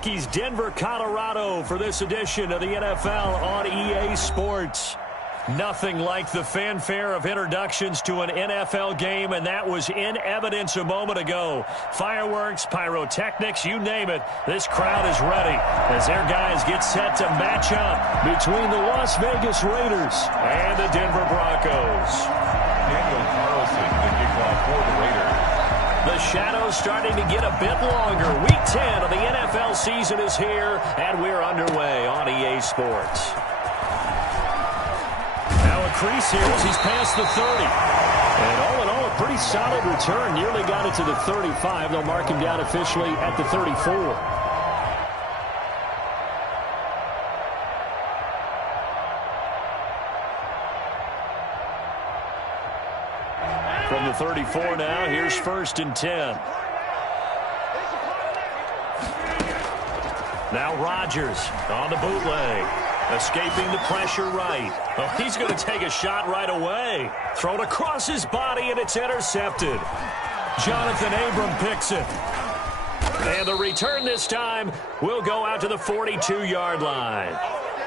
Rockies, Denver, Colorado for this edition of the NFL on EA Sports. Nothing like the fanfare of introductions to an NFL game, and that was in evidence a moment ago. Fireworks, pyrotechnics, you name it. This crowd is ready as their guys get set to match up between the Las Vegas Raiders and the Denver Broncos. Daniel Carlson, the kickoff for the Raiders. The shadows starting to get a bit longer. Week 10 of the NFL season is here, and we're underway on EA Sports. Now a crease here as he's past the 30. And all in all, a pretty solid return. Nearly got it to the 35. They'll mark him down officially at the 34. From the 34 now, here's 1st and 10. Now Rodgers on the bootleg. Escaping the pressure right. Oh, he's going to take a shot right away. Thrown across his body, and it's intercepted. Jonathan Abram picks it. And the return this time will go out to the 42-yard line.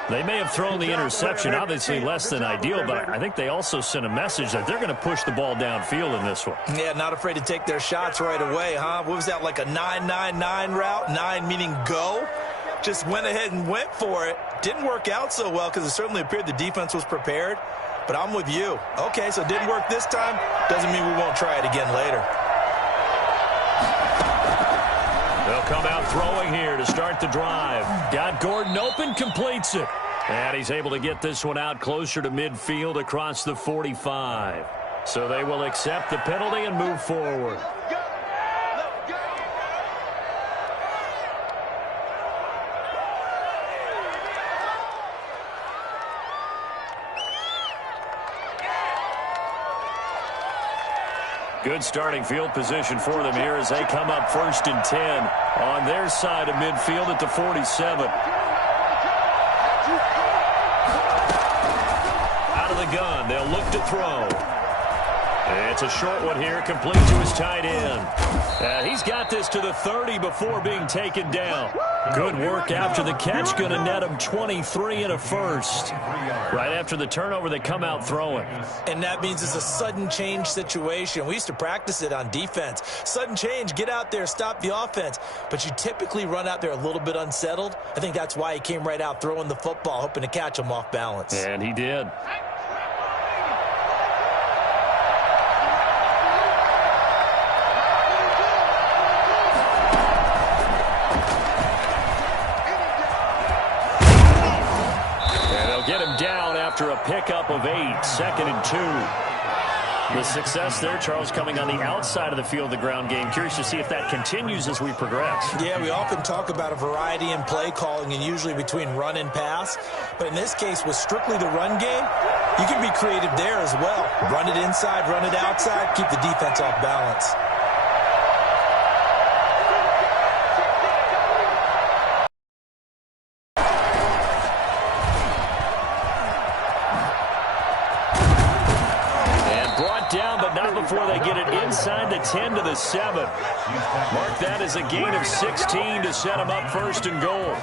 They may have thrown the interception, obviously less than ideal, but I think they also sent a message that they're going to push the ball downfield in this one. Yeah, not afraid to take their shots right away, huh? What was that, like a 9-9-9 route? 9 meaning go? Just went ahead and went for it. Didn't work out so well because it certainly appeared the defense was prepared. But I'm with you. Okay, so it didn't work this time. Doesn't mean we won't try it again later. They'll come out throwing here to start the drive. Got Gordon open, completes it. And he's able to get this one out closer to midfield across the 45. So they will accept the penalty and move forward. Good starting field position for them here as they come up 1st and 10 on their side of midfield at the 47. Out of the gun, they'll look to throw. It's a short one here, complete to his tight end. He's got this to the 30 before being taken down. Good work after the catch, going to net him 23 and a first. Right after the turnover, they come out throwing. And that means it's a sudden change situation. We used to practice it on defense. Sudden change, get out there, stop the offense. But you typically run out there a little bit unsettled. I think that's why he came right out throwing the football, hoping to catch him off balance. And he did. Get him down after a pickup of 8, 2nd and 2. The success there, Charles, coming on the outside of the field, the ground game. Curious to see if that continues as we progress. Yeah, we often talk about a variety in play calling and usually between run and pass. But in this case, with strictly the run game, you can be creative there as well. Run it inside, run it outside, keep the defense off balance. Before they get it inside the 10 to the 7. Mark that as a gain of 16 to set them up 1st and goal.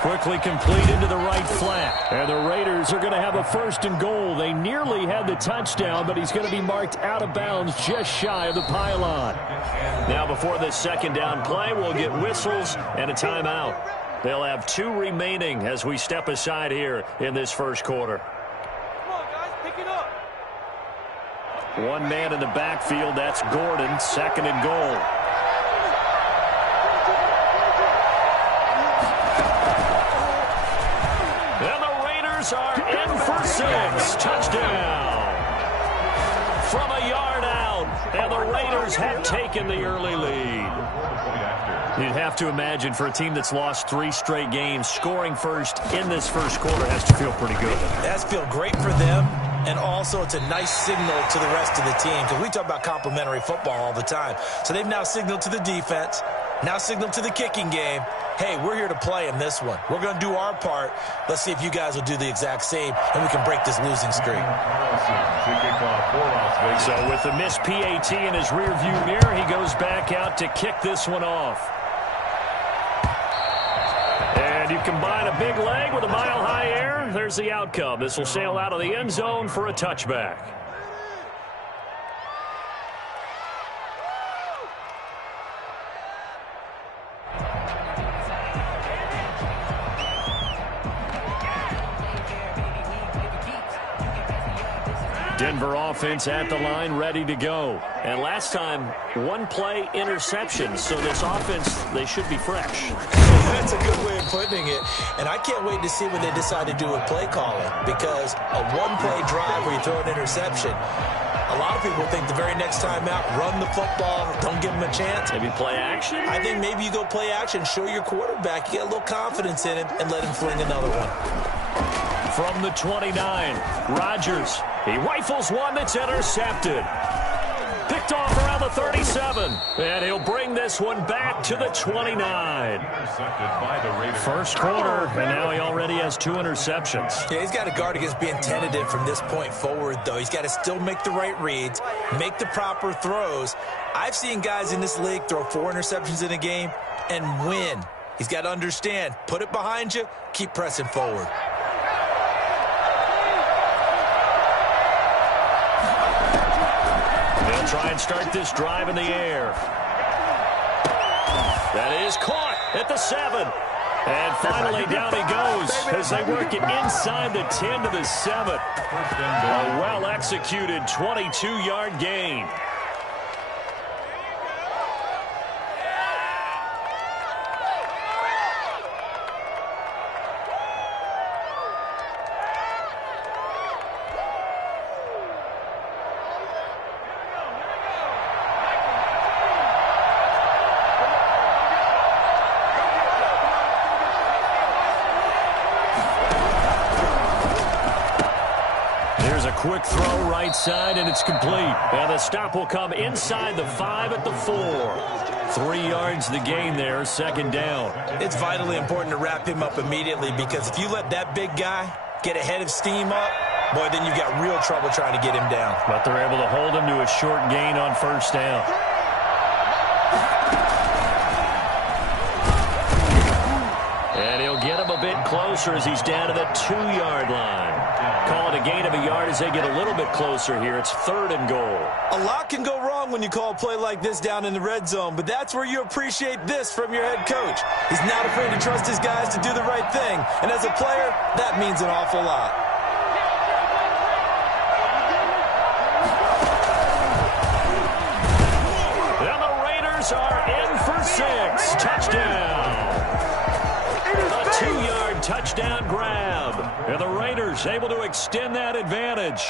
Quickly complete into the right flat. And the Raiders are going to have a 1st and goal. They nearly had the touchdown, but he's going to be marked out of bounds just shy of the pylon. Now before this 2nd down play, we'll get whistles and a timeout. They'll have 2 remaining as we step aside here in this 1st quarter. Come on, guys, pick it up. One man in the backfield, that's Gordon, 2nd and goal. Are in for 6. Touchdown. From a yard out. And the Raiders have taken the early lead. You'd have to imagine for a team that's lost 3 straight games, scoring first in this 1st quarter has to feel pretty good. It has to feel great for them. And also, it's a nice signal to the rest of the team because we talk about complimentary football all the time. So they've now signaled to the defense, Now signal to the kicking game. Hey, we're here to play in this one. We're going to do our part. Let's see if you guys will do the exact same, and we can break this losing streak. So with the missed PAT in his rearview mirror, he goes back out to kick this one off. And you combine a big leg with a mile-high air. There's the outcome. This will sail out of the end zone for a touchback. Denver offense at the line, ready to go. And last time, one play interception. So this offense, they should be fresh. That's a good way of putting it. And I can't wait to see what they decide to do with play calling. Because a one-play drive where you throw an interception, a lot of people think the very next time out, run the football, don't give them a chance. Maybe play action? I think maybe you go play action, show your quarterback, you get a little confidence in him, and let him fling another one. From the 29, Rodgers. He rifles one that's intercepted. Picked off around the 37. And he'll bring this one back to the 29. First quarter, and now he already has 2 interceptions. Yeah, he's got to guard against being tentative from this point forward, though. He's got to still make the right reads, make the proper throws. I've seen guys in this league throw 4 interceptions in a game and win. He's got to understand, put it behind you, keep pressing forward. They'll try and start this drive in the air. That is caught at the 7. And finally down he goes as they work it inside the 10 to the 7. A well-executed 22-yard gain. Quick throw right side, and it's complete. And the stop will come inside the 5 at the 4. 3 yards the gain there, second down. It's vitally important to wrap him up immediately because if you let that big guy get a head of steam up, boy, then you've got real trouble trying to get him down. But they're able to hold him to a short gain on first down. And he'll get him a bit closer as he's down to the 2-yard line. Call it a gain of a yard as they get a little bit closer here. It's 3rd and goal. A lot can go wrong when you call a play like this down in the red zone, but that's where you appreciate this from your head coach. He's not afraid to trust his guys to do the right thing, and as a player, that means an awful lot. And the Raiders are in for 6. Touchdown. A 2-yard touchdown grab. And the Raiders able to extend that advantage.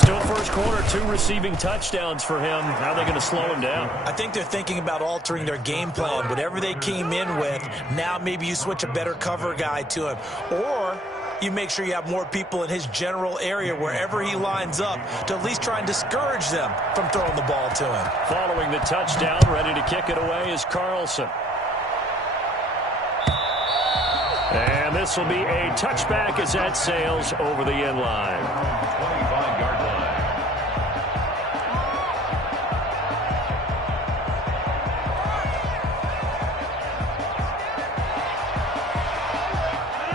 Still first quarter, 2 receiving touchdowns for him. How are they going to slow him down? I think they're thinking about altering their game plan. Whatever they came in with, now maybe you switch a better cover guy to him. Or you make sure you have more people in his general area wherever he lines up to at least try and discourage them from throwing the ball to him. Following the touchdown, ready to kick it away is Carlson. And this will be a touchback as that sails over the end line. 25-yard line.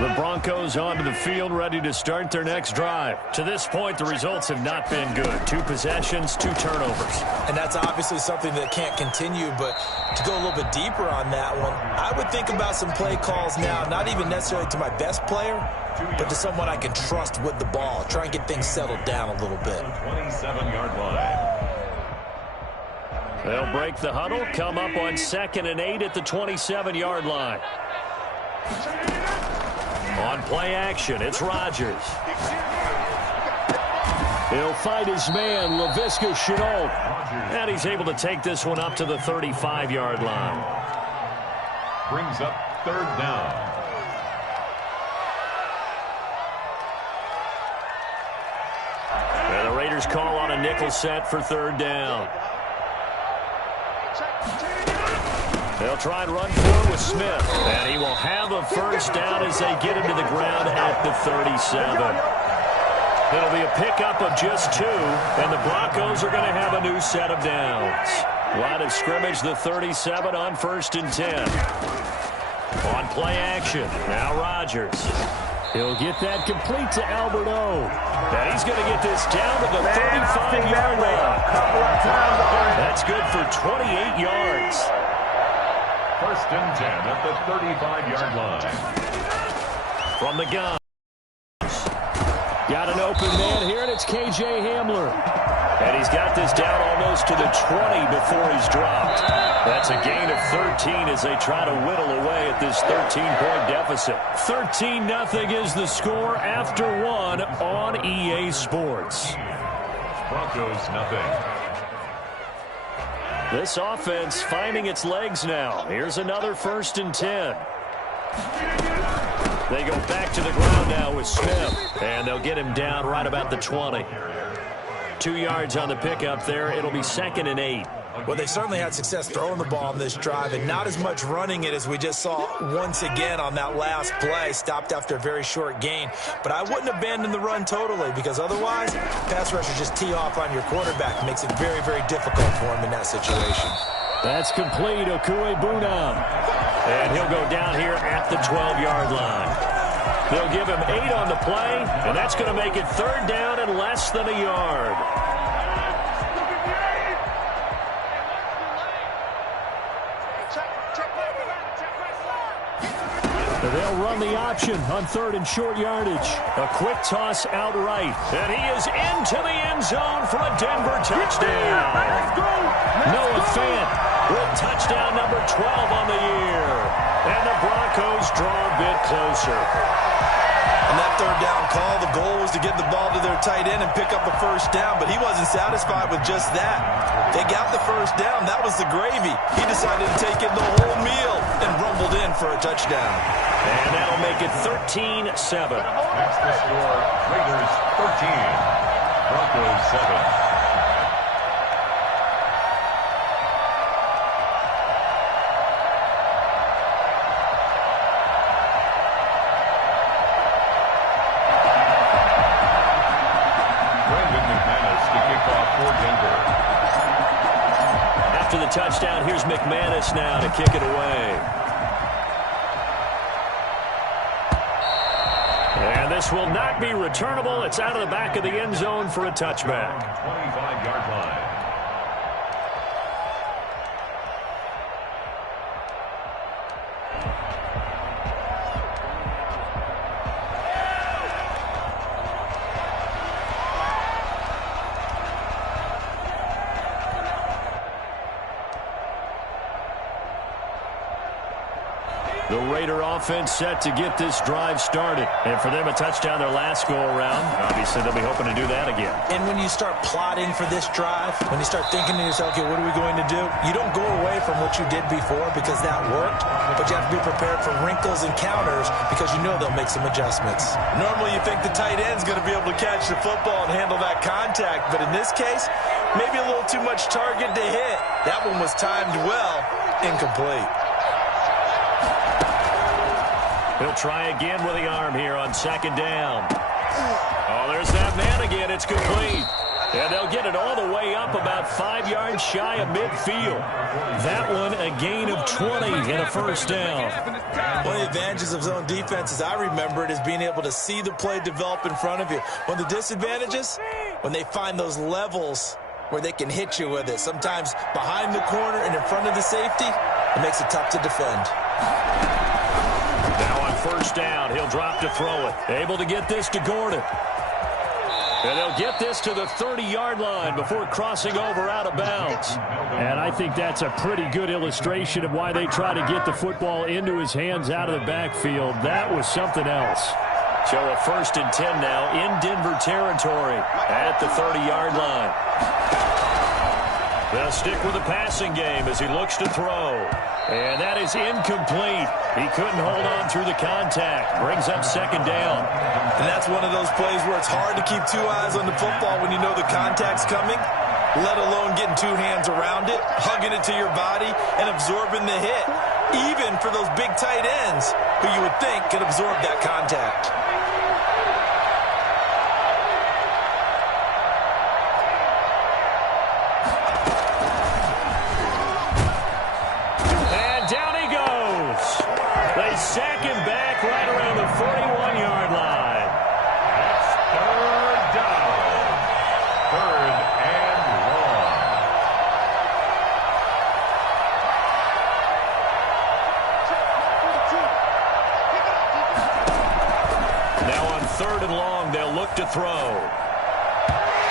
The Broncos onto the field, ready to start their next drive. To this point, the results have not been good. 2 possessions, 2 turnovers. And that's obviously something that can't continue, but to go a little bit deeper on that one, I would think about some play calls now, not even necessarily to my best player, but to someone I can trust with the ball. Try and get things settled down a little bit. 27-yard line. They'll break the huddle, come up on 2nd and 8 at the 27-yard line. On play action, it's Rodgers. He'll find his man, Laviska Shenault. And he's able to take this one up to the 35-yard line. Brings up 3rd down. And the Raiders call on a nickel set for 3rd down. They'll try and run for it with Smith. And he will have a first down as they get him to the ground at the 37. It'll be a pickup of just 2, and the Broncos are going to have a new set of downs. Line of scrimmage, the 37 on 1st and 10. On play action, now Rodgers. He'll get that complete to Alberto. And he's going to get this down to the 35-yard line. That's good for 28 yards. 1st and 10 at the 35-yard line. From the gun. Got an open man here, and it's K.J. Hamler. And he's got this down almost to the 20 before he's dropped. That's a gain of 13 as they try to whittle away at this 13-point deficit. 13-0 is the score after 1 on EA Sports. Broncos nothing. This offense finding its legs now. Here's another 1st and 10. They go back to the ground now with Smith. And they'll get him down right about the 20. 2 yards on the pickup there. It'll be 2nd and 8. Well, they certainly had success throwing the ball on this drive and not as much running it as we just saw once again on that last play. Stopped after a very short gain. But I wouldn't abandon the run totally because otherwise, pass rushers just tee off on your quarterback. Makes it very, very difficult for him in that situation. That's complete, Okuegbunam. And he'll go down here at the 12-yard line. They'll give him 8 on the play, and that's going to make it 3rd down and less than a yard. They'll run the option on 3rd and short yardage. A quick toss outright, and he is into the end zone for a Denver touchdown. Noah Fant with touchdown number 12 on the year. And the Broncos draw a bit closer. On that 3rd down call, the goal was to get the ball to their tight end and pick up a first down, but he wasn't satisfied with just that. They got the first down. That was the gravy. He decided to take in the whole meal and rumbled in for a touchdown. And that'll make it 13-7. That's the score. Raiders 13. Broncos 7. After the touchdown, here's McManus now to kick it away. And this will not be returnable. It's out of the back of the end zone for a touchback. 25-yard line. The Raider offense set to get this drive started. And for them, a touchdown their last go-around. Obviously, they'll be hoping to do that again. And when you start plotting for this drive, when you start thinking to yourself, okay, what are we going to do? You don't go away from what you did before because that worked, but you have to be prepared for wrinkles and counters because you know they'll make some adjustments. Normally, you think the tight end's going to be able to catch the football and handle that contact, but in this case, maybe a little too much target to hit. That one was timed well, incomplete. He'll try again with the arm here on 2nd down. Oh, there's that man again. It's complete. And they'll get it all the way up about 5 yards shy of midfield. That one a gain of 20 and a first down. One of the advantages of zone defense, as I remember it, is being able to see the play develop in front of you. One of the disadvantages, when they find those levels where they can hit you with it. Sometimes behind the corner and in front of the safety, it makes it tough to defend. Now on 1st down, he'll drop to throw it. Able to get this to Gordon. And they'll get this to the 30-yard line before crossing over out of bounds. And I think that's a pretty good illustration of why they try to get the football into his hands out of the backfield. That was something else. So a 1st and 10 now in Denver territory at the 30-yard line. They'll stick with the passing game as he looks to throw. And that is incomplete. He couldn't hold on through the contact. Brings up 2nd down. And that's one of those plays where it's hard to keep 2 eyes on the football when you know the contact's coming. let alone getting two hands around it, hugging it to your body, and absorbing the hit, even for those big tight ends who you would think could absorb that contact. And down he goes. They sack him back right around the 41-yard line. It's third down. Third and long. Now on third and long, they'll look to throw.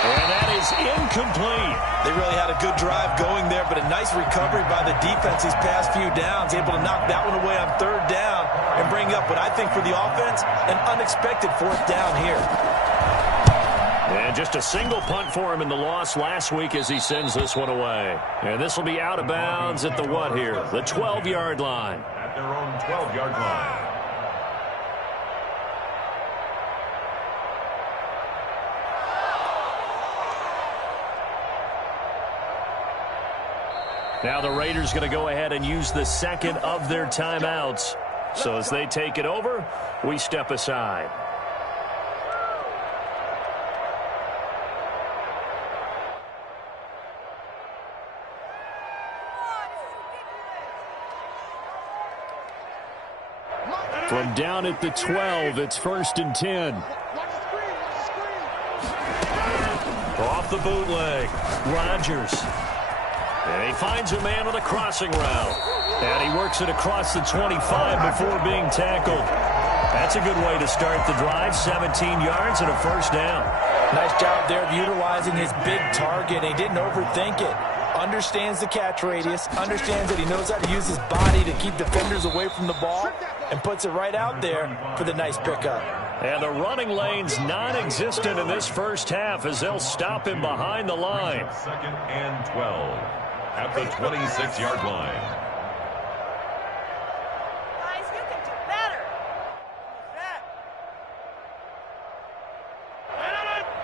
And that is incomplete. They really had a good drive going there, but a nice recovery by the defense these past few downs, able to knock that one away on third down and bring up what I think for the offense, an unexpected fourth down here. And just a single punt for him in the loss last week as he sends this one away. And this will be out of bounds at the what here? The 12-yard line. At their own 12-yard line. Now the Raiders going to go ahead and use the second of their timeouts. So as they take it over, we step aside. From down at the 12, it's 1st and 10. Off the bootleg, Rodgers. And he finds a man on the crossing route. And he works it across the 25 before being tackled. That's a good way to start the drive. 17 yards and a first down. Nice job there of utilizing his big target. He didn't overthink it. Understands the catch radius. Understands that he knows how to use his body to keep defenders away from the ball. And puts it right out there for the nice pickup. And the running lane's non-existent in this first half as they'll stop him behind the line. 2nd and 12 at the 26-yard line. Guys, you can do better. That.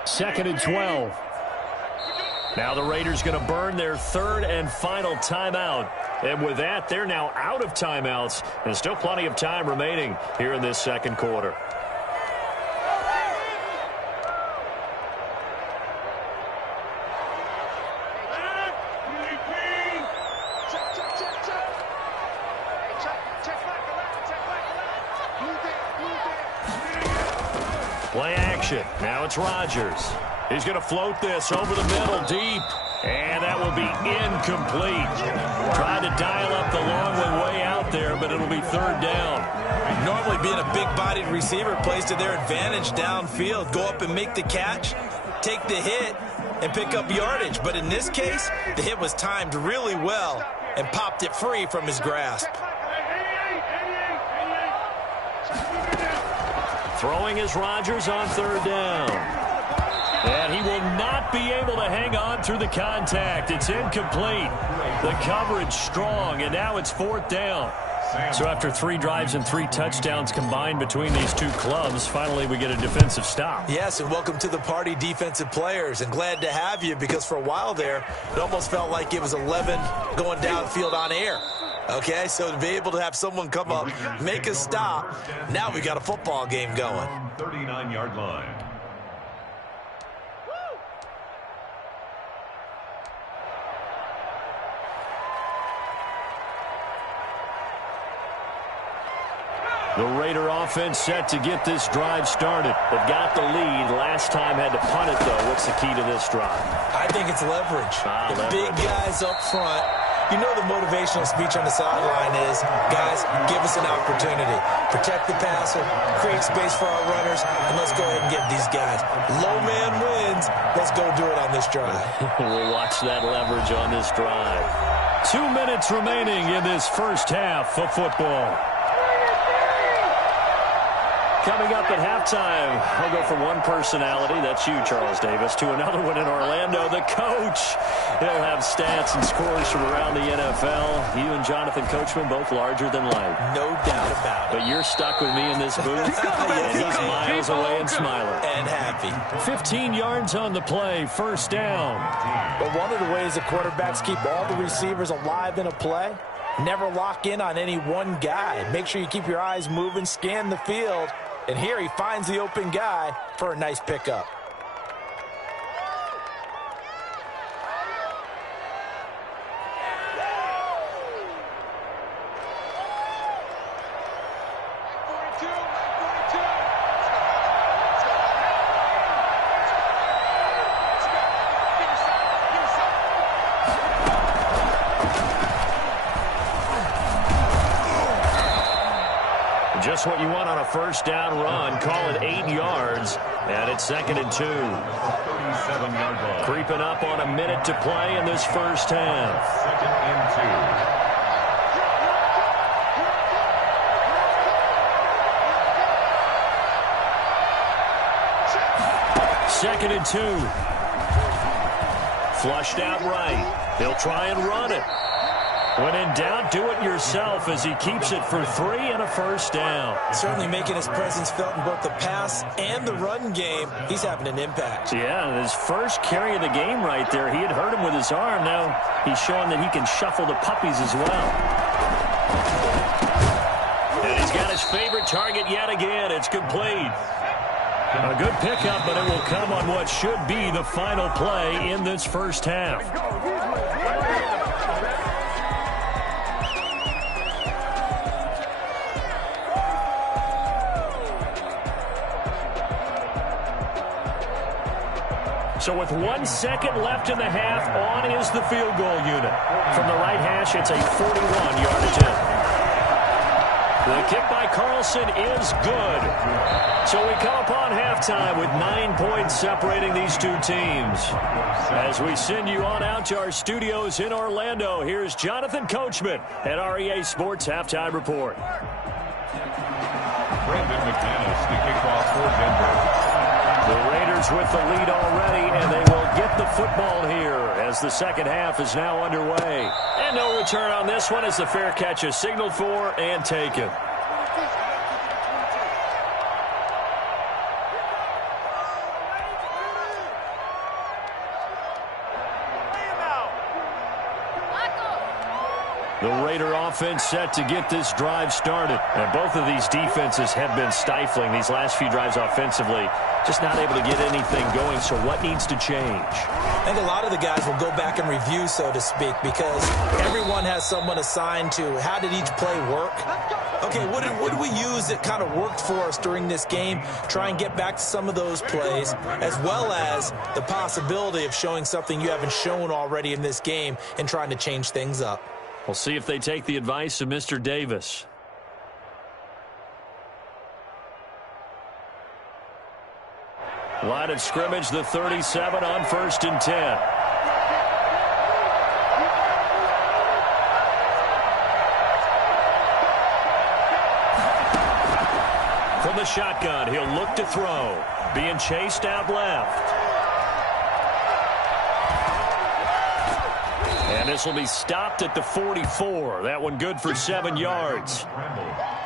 2nd and 12. Now the Raiders going to burn their third and final timeout. And with that, they're now out of timeouts. And still plenty of time remaining here in this second quarter. Play action. Now it's Rodgers. He's going to float this over the middle deep. And that will be incomplete. Trying to dial up the long one way out there, but it'll be third down. Normally being a big-bodied receiver plays to their advantage downfield. Go up and make the catch, take the hit, and pick up yardage. But in this case, the hit was timed really well and popped it free from his grasp. Throwing is Rodgers on third down. And he will not be able to hang on through the contact. It's incomplete. The coverage strong, and now it's fourth down. So after 3 drives and 3 touchdowns combined between these two clubs, finally we get a defensive stop. Yes, and welcome to the party, defensive players. And glad to have you because for a while there, it almost felt like it was 11 going downfield on air. Okay, so to be able to have someone come up, make a stop, now we got a football game going. 39-yard line. The Raider offense set to get this drive started. They've got the lead. Last time had to punt it, though. What's the key to this drive? I think it's leverage. The leverage. big guys up front. You know the motivational speech on the sideline is, guys, give us an opportunity. Protect the passer, create space for our runners, and let's go ahead and get these guys. Low man wins. Let's go do it on this drive. We'll watch that leverage on this drive. 2 minutes remaining in this first half of football. Coming up at halftime, I'll go from one personality, that's you, Charles Davis, to another one in Orlando, the coach. He'll have stats and scores from around the NFL. You and Jonathan Coachman, both larger than life. No doubt about it. But you're stuck with me in this booth, and he's miles away and smiling. And happy. 15 yards on the play, first down. But one of the ways that quarterbacks keep all the receivers alive in a play, never lock in on any one guy. Make sure you keep your eyes moving, scan the field. And here he finds the open guy for a nice pickup. Just what you want on a first down run. Call it 8 yards, and it's 2nd and 2. 37-yard line. Creeping up on a minute to play in this first half. 2nd and 2. 2nd and 2. Flushed out right. He'll try and run it. When in doubt, do it yourself as he keeps it for 3 and a first down. Certainly making his presence felt in both the pass and the run game. He's having an impact. Yeah, his first carry of the game right there. He had hurt him with his arm. Now he's showing that he can shuffle the puppies as well. And he's got his favorite target yet again. It's complete. A good pickup, but it will come on what should be the final play in this first half. So with 1 second left in the half, on is the field goal unit. From the right hash, it's a 41-yard attempt. The kick by Carlson is good. So we come upon halftime with 9 points separating these two teams. As we send you on out to our studios in Orlando, here's Jonathan Coachman at REA Sports Halftime Report. Brandon McManus, the kickoff for Denver. The Raiders with the lead already, and they will get the football here as the second half is now underway. And no return on this one as the fair catch is signaled for and taken. The Raider offense set to get this drive started. And both of these defenses have been stifling these last few drives offensively. Just not able to get anything going, so what needs to change? I think a lot of the guys will go back and review, so to speak, because everyone has someone assigned to how did each play work. Okay, what did we use that kind of worked for us during this game? Try and get back to some of those plays, as well as the possibility of showing something you haven't shown already in this game and trying to change things up. We'll see if they take the advice of Mr. Davis. Line of scrimmage, the 37 on 1st and 10. From the shotgun, he'll look to throw. Being chased out left. And this will be stopped at the 44. That one good for 7 yards.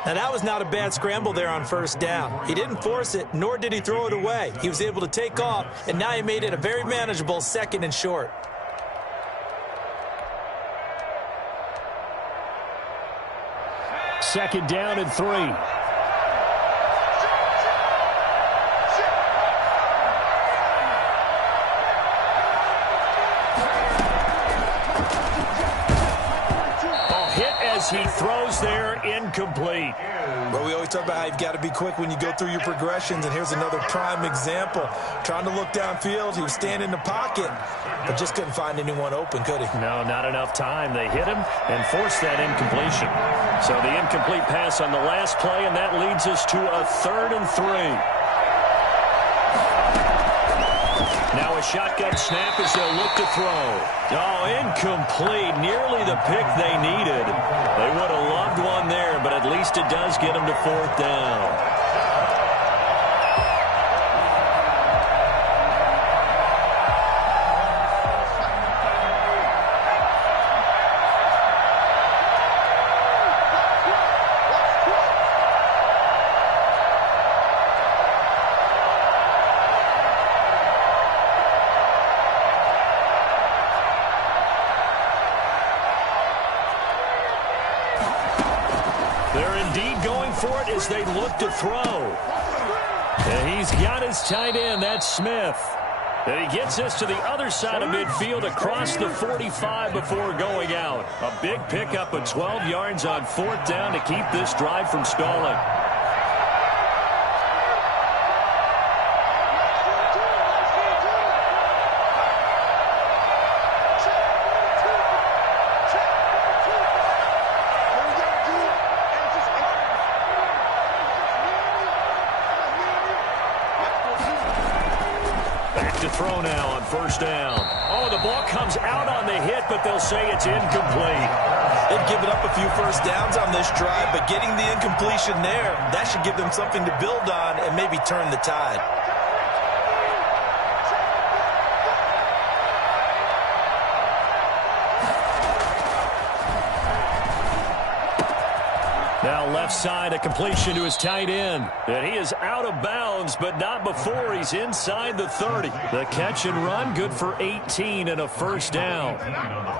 Now, that was not a bad scramble there on first down. He didn't force it, nor did he throw it away. He was able to take off, and now he made it a very manageable 2nd and short. Second down and 3. He throws there, incomplete. Well, we always talk about how you've got to be quick when you go through your progressions, and here's another prime example. Trying to look downfield, he was standing in the pocket, but just couldn't find anyone open, could he? No, not enough time. They hit him and forced that incompletion. So the incomplete pass on the last play, and that leads us to a 3rd and 3. Now a shotgun snap as they'll look to throw. Oh, incomplete. Nearly the pick they needed. They would have loved one there, but at least it does get them to 4th down. indeed going for it as they look to throw. And he's got his tight end. That's Smith. And he gets us to the other side of midfield across the 45 before going out. A big pickup of 12 yards on 4th down to keep this drive from stalling. To throw now on 1st down. Oh, the ball comes out on the hit, but they'll say it's incomplete. They've given up a few first downs on this drive, but getting the incompletion there, that should give them something to build on and maybe turn the tide. Now left side, a completion to his tight end. And he is out of bounds, but not before he's inside the 30. The catch and run, good for 18 and a 1st down.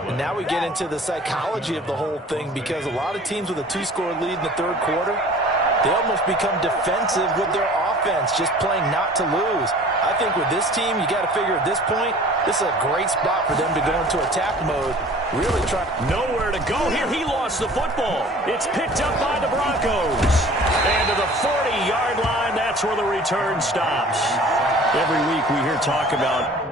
And now we get into the psychology of the whole thing, because a lot of teams with a 2-score lead in the 3rd quarter, they almost become defensive with their offense, just playing not to lose. I think with this team, you got to figure at this point, this is a great spot for them to go into attack mode. Really try. Nowhere to go here. He lost the football. It's picked up by the Broncos. And to the 40-yard line, that's where the return stops. Every week we hear talk about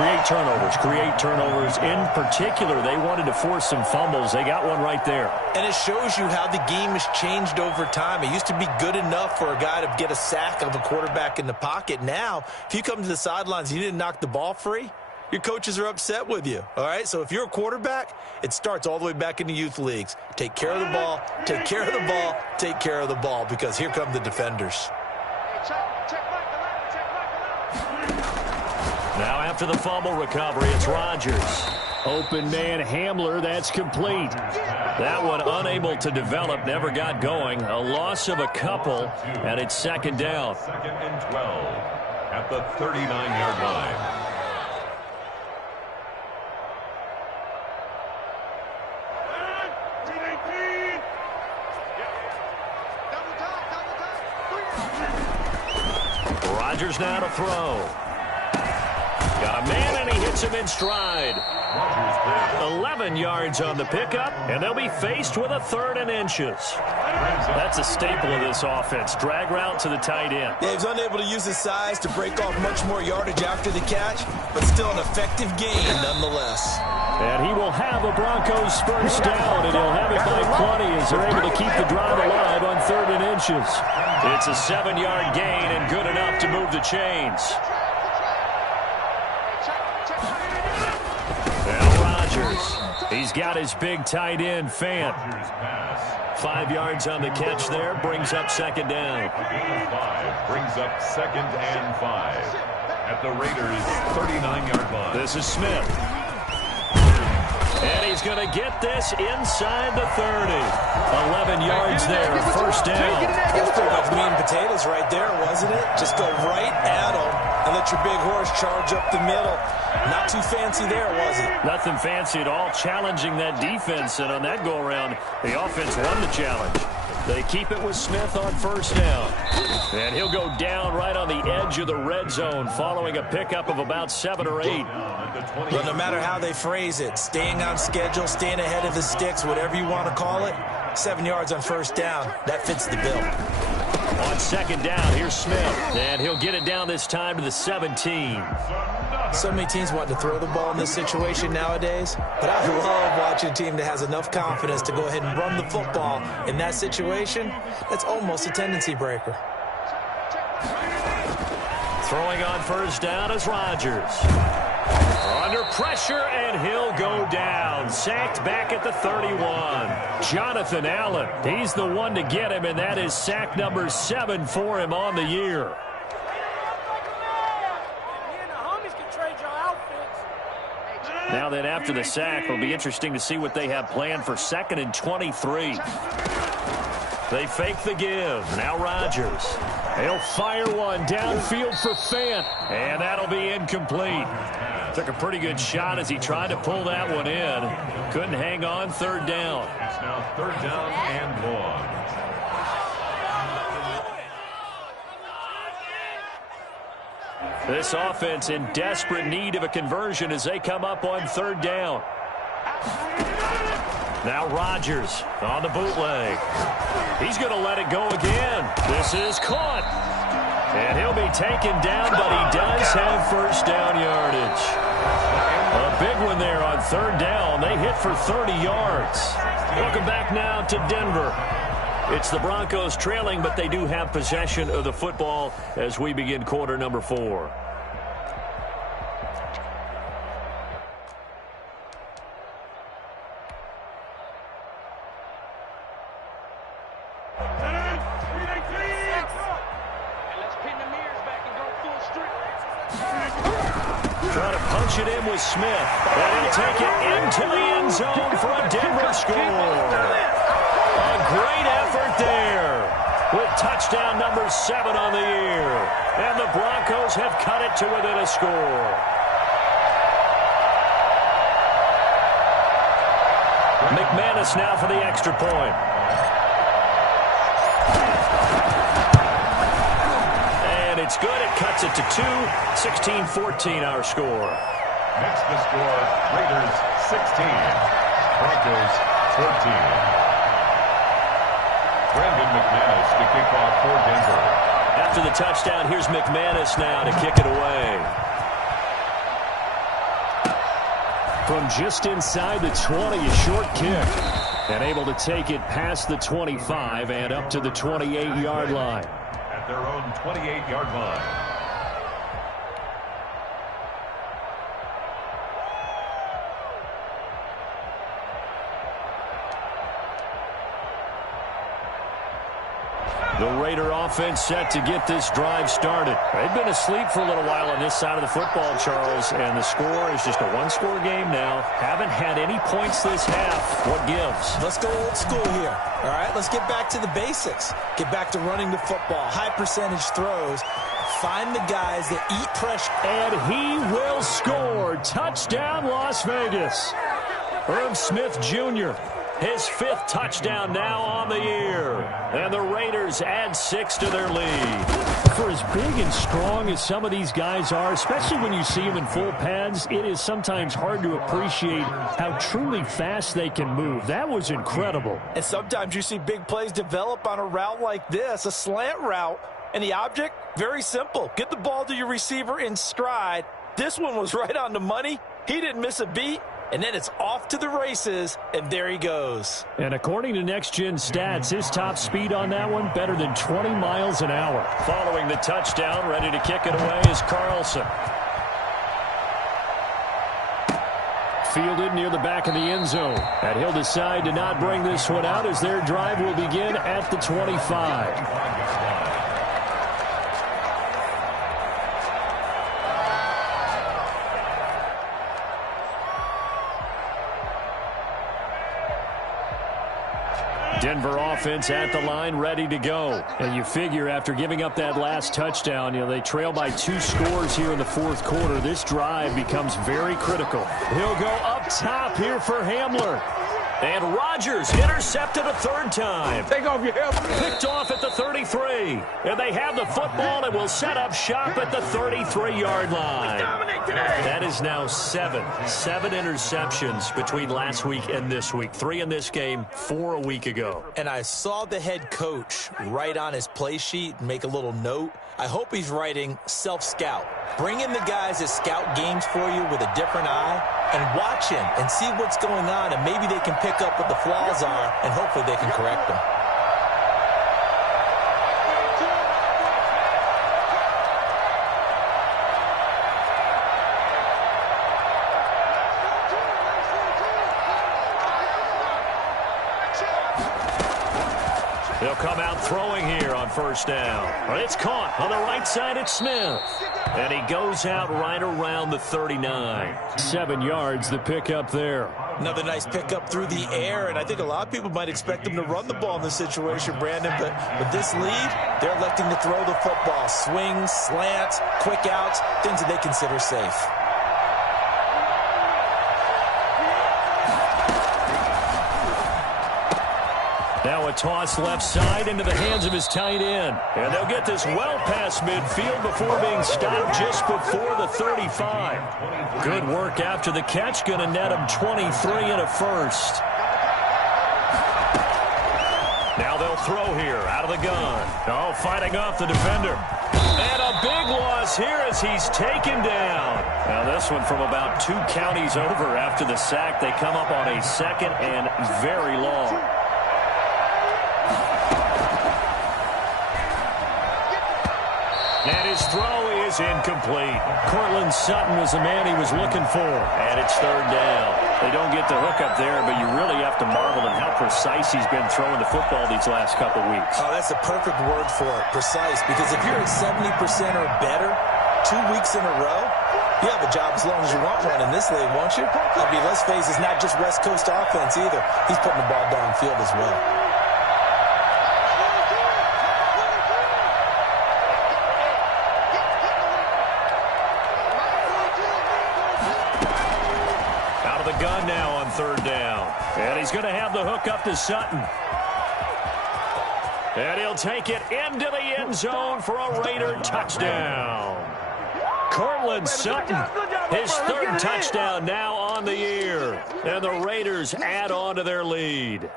create turnovers, create turnovers. In particular, they wanted to force some fumbles. They got one right there. And it shows you how the game has changed over time. It used to be good enough for a guy to get a sack of a quarterback in the pocket. Now, if you come to the sidelines and you didn't knock the ball free, your coaches are upset with you, all right? So if you're a quarterback, it starts all the way back in the youth leagues. Take care of the ball, take care of the ball, take care of the ball, because here come the defenders. Now after the fumble recovery, it's Rodgers. Open man Hamler, that's complete. That one unable to develop, never got going. A loss of a couple, and it's second down. 2nd and 12 at the 39-yard line. Rodgers now to throw. Got a man, and he hits him in stride. 11 yards on the pickup, and they'll be faced with a 3rd and inches. That's a staple of this offense. Drag route to the tight end. Yeah, he was unable to use his size to break off much more yardage after the catch, but still an effective gain nonetheless. And he will have a Broncos first down, and he'll have it by 20 as they're able to keep the drive alive on 3rd and inches. It's a 7-yard gain and good enough to move the chains. Now Rodgers. He's got his big tight end, Fant. 5 yards on the catch there, brings up second down. 5 brings up 2nd and 5 at the Raiders' 39-yard line. This is Smith. And he's going to get this inside the 30. 11 yards there, first down. That's pretty much meat and potatoes right there, wasn't it? Just go right at him and let your big horse charge up the middle. Not too fancy there, was it? Nothing fancy at all, challenging that defense, and on that go-around, the offense won the challenge. They keep it with Smith on first down. And he'll go down right on the edge of the red zone following a pickup of about 7 or 8. Well, no matter how they phrase it, staying on schedule, staying ahead of the sticks, whatever you want to call it, 7 yards on first down, that fits the bill. On second down, here's Smith. And he'll get it down this time to the 17. So many teams want to throw the ball in this situation nowadays, but I love watching a team that has enough confidence to go ahead and run the football in that situation. That's almost a tendency breaker. Throwing on first down is Rodgers. Under pressure, and he'll go down. Sacked back at the 31. Jonathan Allen, he's the one to get him, and that is sack number 7 for him on the year. Now then, after the sack, it'll be interesting to see what they have planned for 2nd and 23. They fake the give. Now Rodgers. He'll fire one downfield for Fant, and that'll be incomplete. Took a pretty good shot as he tried to pull that one in. Couldn't hang on, 3rd down. It's now 3rd down and long. This offense in desperate need of a conversion as they come up on 3rd down. Now Rodgers on the bootleg. He's going to let it go again. This is caught. And he'll be taken down, but he does have first down yardage. A big one there on 3rd down. They hit for 30 yards. Welcome back now to Denver. It's the Broncos trailing, but they do have possession of the football as we begin quarter number 4. Trying to punch it in with Smith. And he'll take it into the end zone for a Denver score. A great effort there with touchdown number 7 on the year. And the Broncos have cut it to within a score. McManus now for the extra point. And it's good. It cuts it to 2. 16-14 our score. Next the score, Raiders 16, Broncos 14. Brandon McManus to kick off for Denver. After the touchdown, here's McManus now to kick it away. From just inside the 20, a short kick. And able to take it past the 25 and up to the 28-yard line. At their own 28-yard line. The Raider offense set to get this drive started. They've been asleep for a little while on this side of the football, Charles, and the score is just a one-score game now. Haven't had any points this half. What gives? Let's go old school here. All right, let's get back to the basics. Get back to running the football, high percentage throws. Find the guys that eat pressure. And he will score. Touchdown, Las Vegas. Irv Smith Jr., his 5th touchdown now on the year. And the Raiders add 6 to their lead. For as big and strong as some of these guys are, especially when you see them in full pads, it is sometimes hard to appreciate how truly fast they can move. That was incredible. And sometimes you see big plays develop on a route like this, a slant route. And the object, very simple. Get the ball to your receiver in stride. This one was right on the money. He didn't miss a beat. And then it's off to the races, and there he goes. And according to Next Gen Stats, his top speed on that one, better than 20 miles an hour. Following the touchdown, ready to kick it away is Carlson. Fielded near the back of the end zone. And he'll decide to not bring this one out as their drive will begin at the 25. Denver offense at the line, ready to go. And you figure after giving up that last touchdown, they trail by 2 scores here in the 4th quarter. This drive becomes very critical. He'll go up top here for Hamler. And Rodgers intercepted a 3rd time. Take off your helmet. Picked off at the 33. And they have the football and will set up shop at the 33-yard line. That is now 7 interceptions between last week and this week. 3 in this game, 4 a week ago. And I saw the head coach write on his play sheet and make a little note. I hope he's writing self-scout. Bring in the guys that scout games for you with a different eye and watch him and see what's going on, and maybe they can pick up what the flaws are, and hopefully they can correct them. They'll come out throwing here on 1st down. But it's caught on the right side. It's Smith. And he goes out right around the 39. 7 yards, the pickup there. Another nice pickup through the air, and I think a lot of people might expect them to run the ball in this situation, Brandon, but with this lead, they're electing to throw the football. Swings, slants, quick outs, things that they consider safe. Now a toss left side into the hands of his tight end. And they'll get this well past midfield before being stopped just before the 35. Good work after the catch. Going to net him 23 and a 1st. Now they'll throw here out of the gun. Oh, fighting off the defender. And a big loss here as he's taken down. Now this one from about 2 counties over after the sack. They come up on a 2nd and very long. And his throw is incomplete. Cortland Sutton was the man he was looking for. And it's 3rd down. They don't get the hook up there, but you really have to marvel at how precise he's been throwing the football these last couple weeks. Oh, that's a perfect word for it, precise. Because if you're at 70% or better 2 weeks in a row, you have a job as long as you want one in this league, won't you? I mean, let's face it, it's not just West Coast offense either. He's putting the ball downfield as well. Gun now on 3rd down. And he's going to have the hook up to Sutton. And he'll take it into the end zone for a Raider touchdown. Cortland Sutton, his 3rd touchdown now on the year. And the Raiders add on to their lead.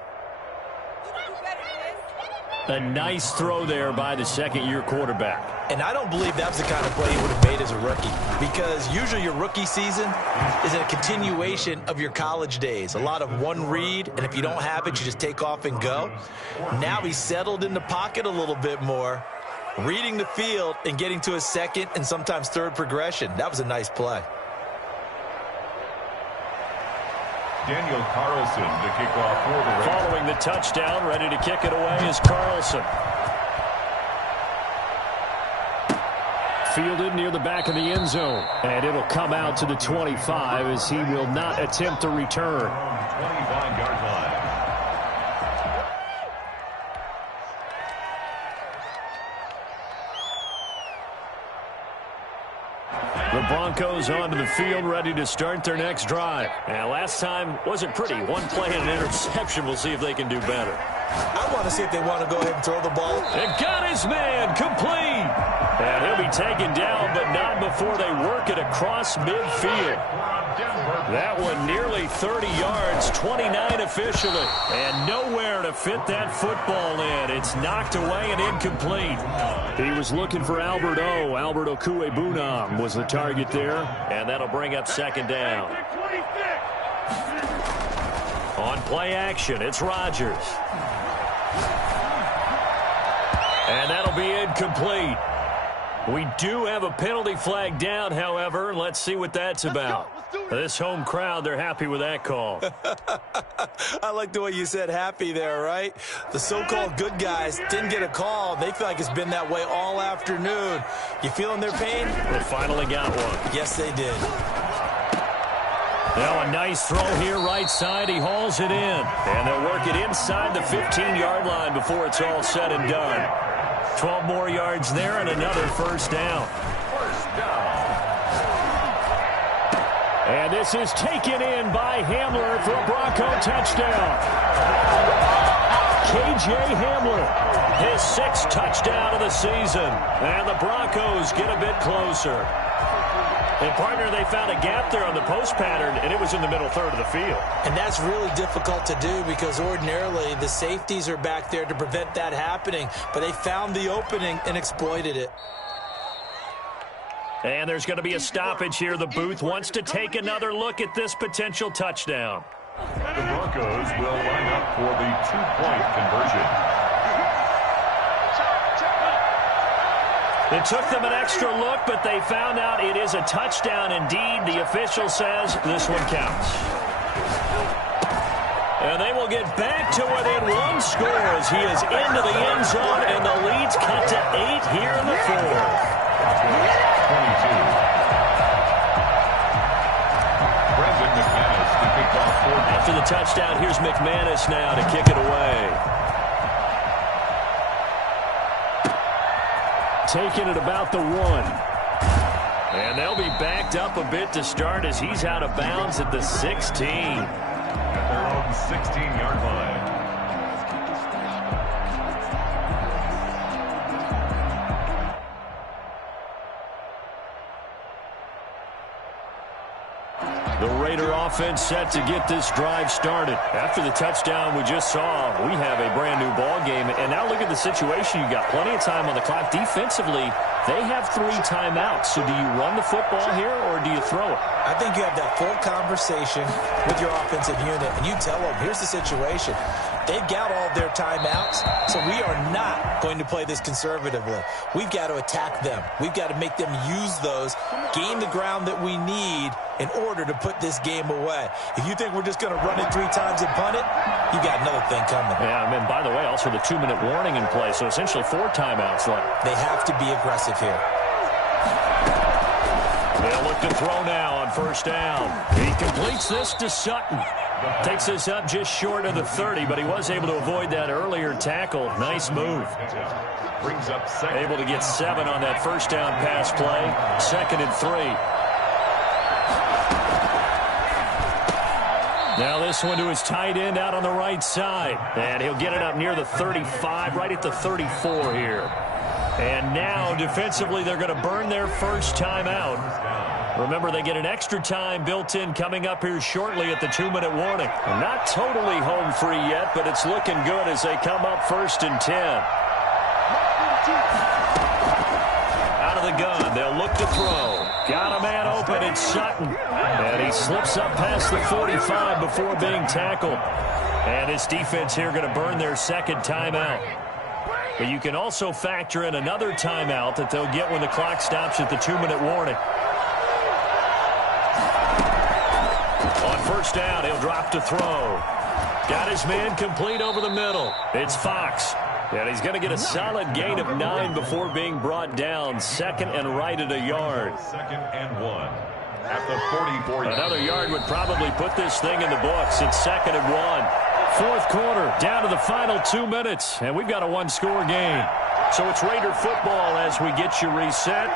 A nice throw there by the second-year quarterback. And I don't believe that was the kind of play he would have made as a rookie, because usually your rookie season is a continuation of your college days. A lot of one read, and if you don't have it, you just take off and go. Now he's settled in the pocket a little bit more, reading the field and getting to his second and sometimes third progression. That was a nice play. Daniel Carlson to kick off for the Raiders. Following the touchdown, ready to kick it away is Carlson. Fielded near the back of the end zone. And it'll come out to the 25 as he will not attempt to return. 25-yard line. The Broncos onto the field, ready to start their next drive. And last time wasn't pretty. One play and an interception. We'll see if they can do better. I want to see if they want to go ahead and throw the ball. And got his man complete. And he'll be taken down, but not before they work it across midfield. That one nearly 30 yards, 29 officially. And nowhere to fit that football in. It's knocked away and incomplete. He was looking for Albert O. Albert Okuebunam was the target there. And that'll bring up second down. On play action, it's Rodgers. And that'll be incomplete. We do have a penalty flag down, however. Let's see what that's about. This home crowd, they're happy with that call. I like the way you said happy there, right? The so-called good guys didn't get a call. They feel like it's been that way all afternoon. You feeling their pain? They finally got one. Yes, they did. Now a nice throw here right side. He hauls it in. And they'll work it inside the 15-yard line before it's all said and done. 12 more yards there and another first down. And this is taken in by Hamler for a Bronco touchdown. K.J. Hamler, his 6th touchdown of the season. And the Broncos get a bit closer. And, partner, they found a gap there on the post pattern, and it was in the middle third of the field. And that's really difficult to do because ordinarily the safeties are back there to prevent that happening. But they found the opening and exploited it. And there's going to be a stoppage here. The booth wants to take another look at this potential touchdown. The Broncos will line up for the two-point conversion. It took them an extra look, but they found out it is a touchdown indeed. The official says this one counts. And they will get back to within one score as he is into the end zone, and the lead's cut to 8 here in the fourth. 22. Brendan McManus to kick off for them. After the touchdown, here's McManus now to kick it away. Taking it about the 1. And they'll be backed up a bit to start as he's out of bounds at the 16. At their own 16-yard line. The Raider offense set to get this drive started. After the touchdown we just saw, we have a brand new ball game. And now look at the situation. You got plenty of time on the clock. Defensively, they have 3 timeouts. So do you run the football here or do you throw it? I think you have that full conversation with your offensive unit, and you tell them, here's the situation. They've got all of their timeouts, so we are not going to play this conservatively. We've got to attack them. We've got to make them use those, gain the ground that we need in order to put this game away. If you think we're just going to run it 3 times and punt it, you got another thing coming. Yeah, and by the way, also the 2-minute warning in play, so essentially 4 timeouts left. They have to be aggressive here. They'll look to throw now on first down. He completes this to Sutton. Takes this up just short of the 30, but he was able to avoid that earlier tackle. Nice move. Brings up second. Able to get 7 on that first down pass play. 2nd and 3. Now this one to his tight end out on the right side. And he'll get it up near the 35, right at the 34 here. And now defensively they're going to burn their first time out. Remember, they get an extra time built in coming up here shortly at the 2-minute warning. Not totally home free yet, but it's looking good as they come up 1st and 10. Out of the gun, they'll look to throw. Got a man open, it's Sutton. And he slips up past the 45 before being tackled. And this defense here going to burn their second timeout. But you can also factor in another timeout that they'll get when the clock stops at the 2-minute warning. On 1st down, he'll drop to throw. Got his man complete over the middle. It's Fox. And he's going to get a solid gain of 9 before being brought down. 2nd and right at a yard. 2nd and 1 at the 44. Another yard would probably put this thing in the books. It's 2nd and 1. 4th quarter, down to the final 2 minutes, and we've got a 1-score game. So it's Raider football as we get you reset.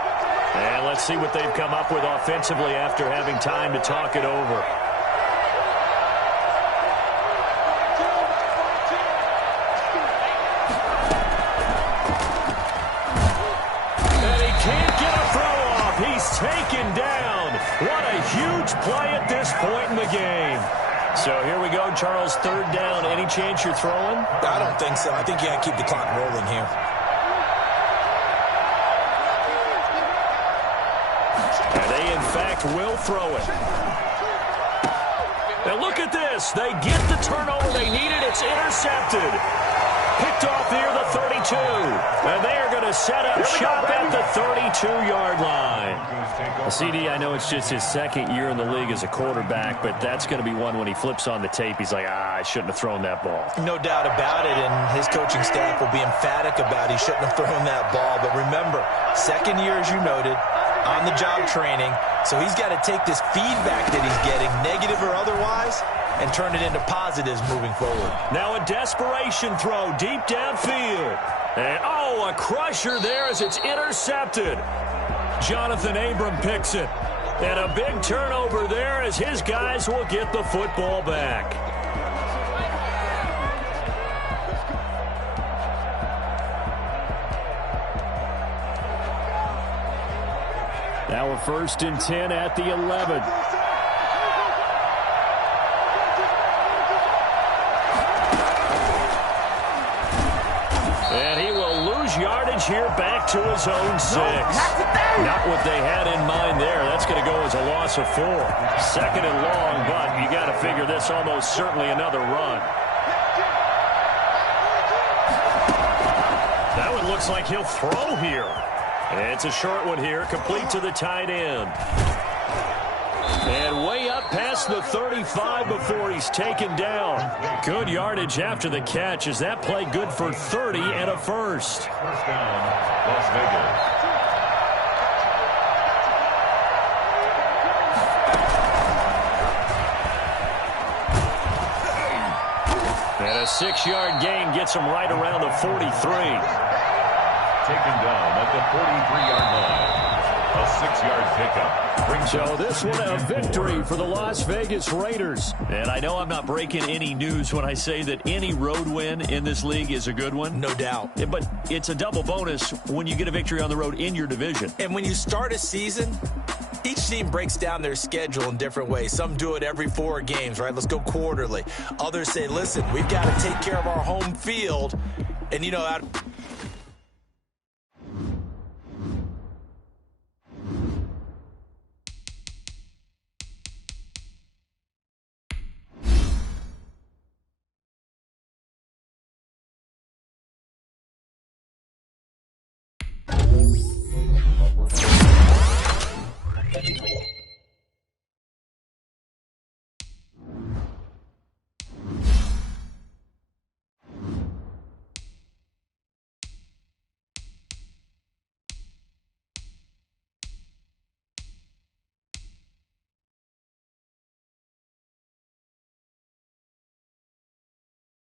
And let's see what they've come up with offensively after having time to talk it over. And he can't get a throw off. He's taken down. What a huge play at this point in the game. So here we go, Charles, 3rd down. Any chance you're throwing? I don't think so. I think you got to keep the clock rolling here. And they, in fact, will throw it. And look at this. They get the turnover they needed. It's intercepted. Picked off near the 32. And they are going to set up shop at the 32-yard line. Well, CD, I know it's just his 2nd year in the league as a quarterback, but that's going to be one when he flips on the tape, he's like, I shouldn't have thrown that ball. No doubt about it, and his coaching staff will be emphatic about he shouldn't have thrown that ball. But remember, 2nd year, as you noted, on-the-job training, so he's got to take this feedback that he's getting, negative or otherwise, and turn it into positives moving forward. Now a desperation throw deep downfield. And, a crusher there as it's intercepted. Jonathan Abram picks it. And a big turnover there as his guys will get the football back. Now a 1st and 10 at the 11. And he will lose yardage here back to his own 6. Not what they had in mind there. That's going to go as a loss of 4. 2nd and long, but you got to figure this almost certainly another run. That one looks like he'll throw here. It's a short one here, complete to the tight end. And way up past the 35 before he's taken down. Good yardage after the catch. Is that play good for 30 and a 1st? 1st down, Las Vegas. And a 6-yard gain gets him right around the 43. Taken down at the 43-yard line. A 6-yard pickup. So this one a victory for the Las Vegas Raiders. And I know I'm not breaking any news when I say that any road win in this league is a good one. No doubt. But it's a double bonus when you get a victory on the road in your division. And when you start a season, each team breaks down their schedule in different ways. Some do it every 4 games, right? Let's go quarterly. Others say, listen, we've got to take care of our home field. And, you know,